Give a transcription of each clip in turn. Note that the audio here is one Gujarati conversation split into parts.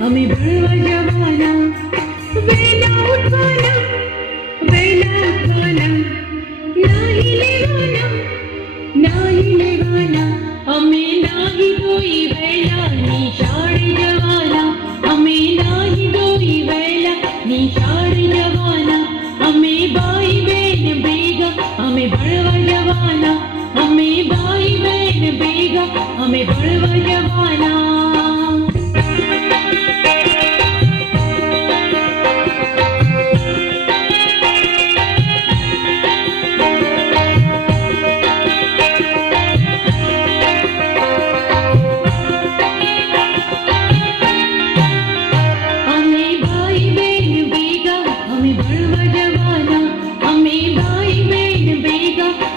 અમે ભણવા જવાના. વહેલા ઉઠવાના, વહેલા ઉઠવાના, નાહી લેવાના, નાહી લેવાના. અમે નાહી ધોઈ વહેલા નિશાળે જવાના. અમે નાહી ધોઈ વહેલા નિશાળે જવાના. અમે ભાઈ બહેન ભેગા અમે ભણવા જવાના. અમે ભાઈ બહેન ભેગા અમે ભણવા જવાના.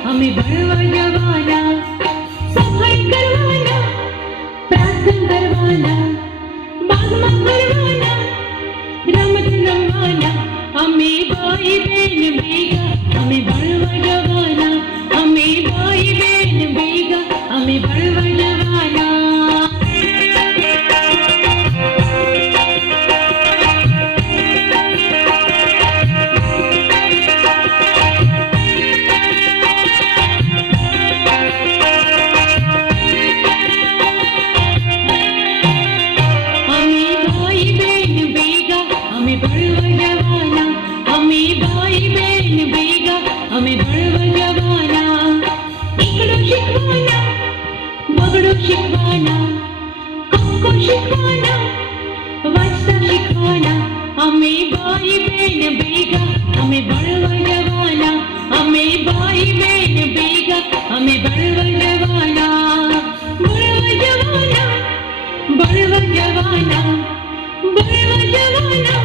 અમે ભણવા જવાના. સફાઈ કરવાના, પ્રાર્થના કરવાના, બાગમાં ફરવાના, રમત રમવાના. અમે ભાઈ બહેન ભેગા અમે ભણવા જવાના. અમે ભાઈ બહેન ભેગા અમે ભણવા જવાના. અમે ભાઈ બહેન ભેગા અમે ભણવા જવાના. એકડો શીખવાના, બગડો શીખવાના, કક્કો શીખવાના, વાંચતા શીખવાના. અમે ભાઈ બહેન ભેગા અમે ભણવા જવાના. અમે ભાઈ બહેન ભેગા અમે ભણવા જવાના. ભણવા જવાના, ભણવા જવાના, ભણવા જવાના,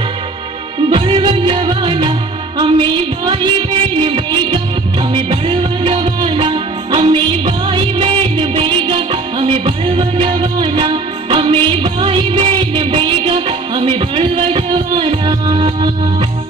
ભણવા જવાના. અમે ભાઈ બહેન ભેગા અમે ભણવા જવાના. અમે ભાઈ બહેન ભેગા અમે ભણવા જવાના. અમે ભાઈ બહેન ભેગા અમે ભણવા જવાના.